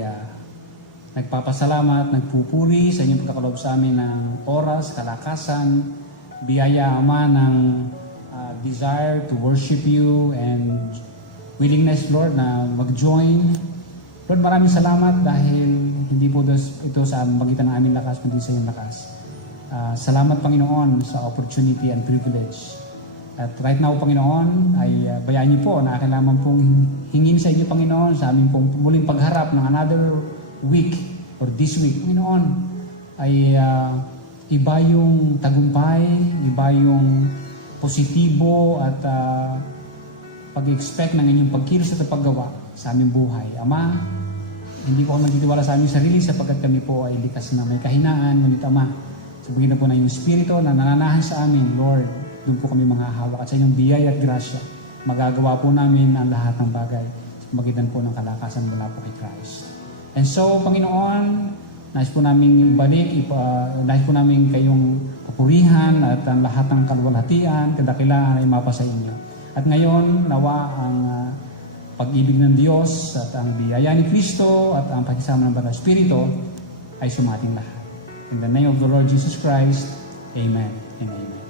nagpapasalamat, nagpupuri sa inyong pagkakaloob sa amin ng oras, kalakasan, biyaya, Ama, ng desire to worship you and willingness, Lord, na mag-join. Lord, maraming salamat dahil hindi po ito sa magitan ng aming lakas, kundi sa iyong lakas. Salamat, Panginoon, sa opportunity and privilege. At right now, Panginoon, ay bayaan niyo po na akin lamang pong hingin sa inyo, Panginoon, sa aming pong muling pagharap ng another week or this week, Panginoon, ay iba yung tagumpay, iba yung positibo at pag-expect ng inyong pagkilos at paggawa sa aming buhay. Ama, hindi po ako magtitiwala sa aming sarili sapagkat kami po ay likas na may kahinaan, ngunit Ama, sa pagitan po ng iyong Espiritu na nananahan sa amin, Lord, doon po kami hawak at sa inyong biyaya at grasya, magagawa po namin ang lahat ng bagay sa pagitan po ng kalakasan mula po kay Christ. And so, Panginoon, nais po namin ibalik, nais po namin kayong papurihan at ang lahat ng kalwalhatian, kadakilaan ay mapa sa inyo. At ngayon, nawa ang pag-ibig ng Diyos at ang biyaya ni Kristo at ang pakisama ng Banal Espiritu ay sumating lahat. In the name of the Lord Jesus Christ, Amen and Amen.